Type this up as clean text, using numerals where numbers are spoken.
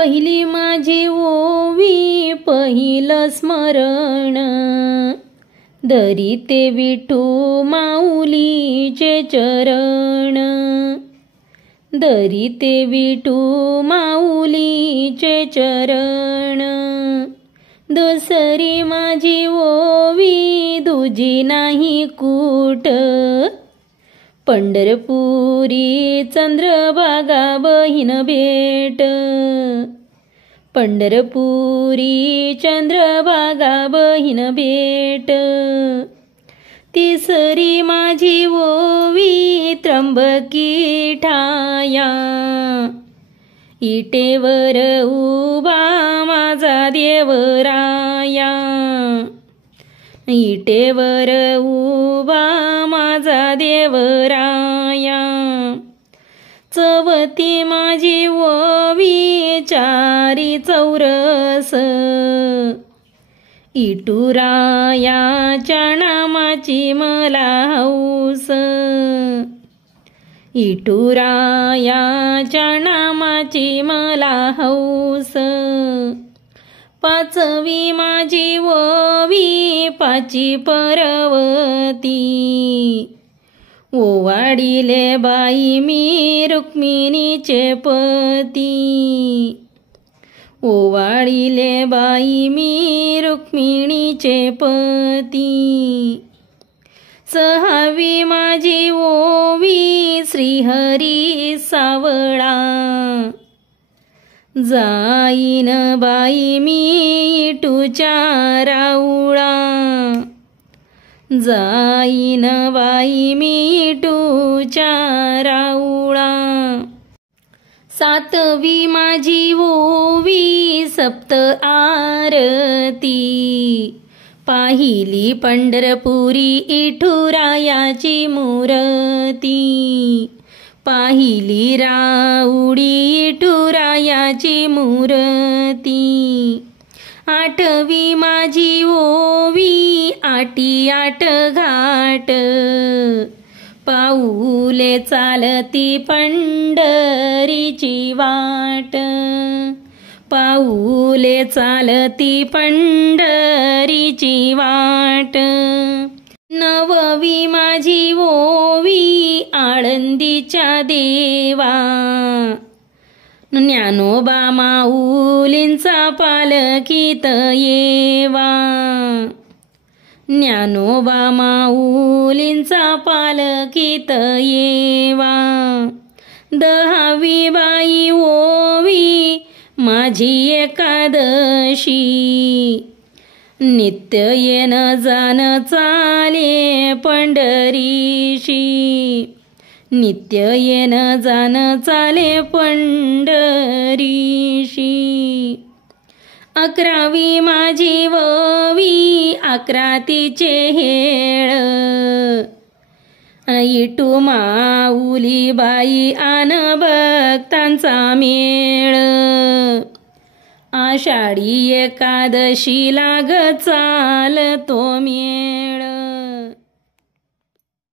पहिली माझी ओवी पहिलं स्मरण, धरिते विठू माऊलीचे चरण, धरिते विठू माऊलीचे चरण। दुसरी माझी ओवी दुजी नाही कुठ, पंढरपुरी चंद्रभागा बहीण भेट, पंढरपुरी चंद्रभागा बहीण भेट। तिसरी माझी ओवी त्र्यंबकी ठाया, इटेवर उभा माझा देवराया, इटेवर उभा माझा देवराया। चवथी माझी ओवी चारी चौरस, इटुरायाच्या नामाची मला हौस, इटुरायाच्या नामाची मला हौस। पाचवी माझी ओवी पाची पर्वती, ओवाडिले बाई मी रुक्मिणीचे पती, ओवाडिले बाई मी रुक्मिणीचे पती। सहावी माझी ओवी श्रीहरी सावळा, जाईन बाई मी इटूच्या राऊळा, जाईन बाई मी इटूच्या राऊळा। सातवी माझी ओवी सप्त आरती, पाहिली पंढरपुरी इठुरायाची मूर्ती, पाहिली राऊडी इठुरायाची मूर्ती। आठवी माझी ओवी आटी आठ घाट, पाऊले चालती पंढरीची वाट, पाऊले चालती पंढरीची वाट। नववी माझी ओवी आळंदीच्या देवा, ज्ञानोबा माऊलींचा पालखीत येवा, ज्ञानोबा माऊलींचा पालखीत येवा। दहावी बाई ओवी माझी एकादशी, नित्य येन जान चाले पंढरीशी, नित्य येन जान चाले पंढरीशी। अकरावी माझी ओवी अकरातीचे हेळ, इटू माऊली बाई आन भक्तांचा मेळ, आषाढी एकादशी लाग चालतो मेळ।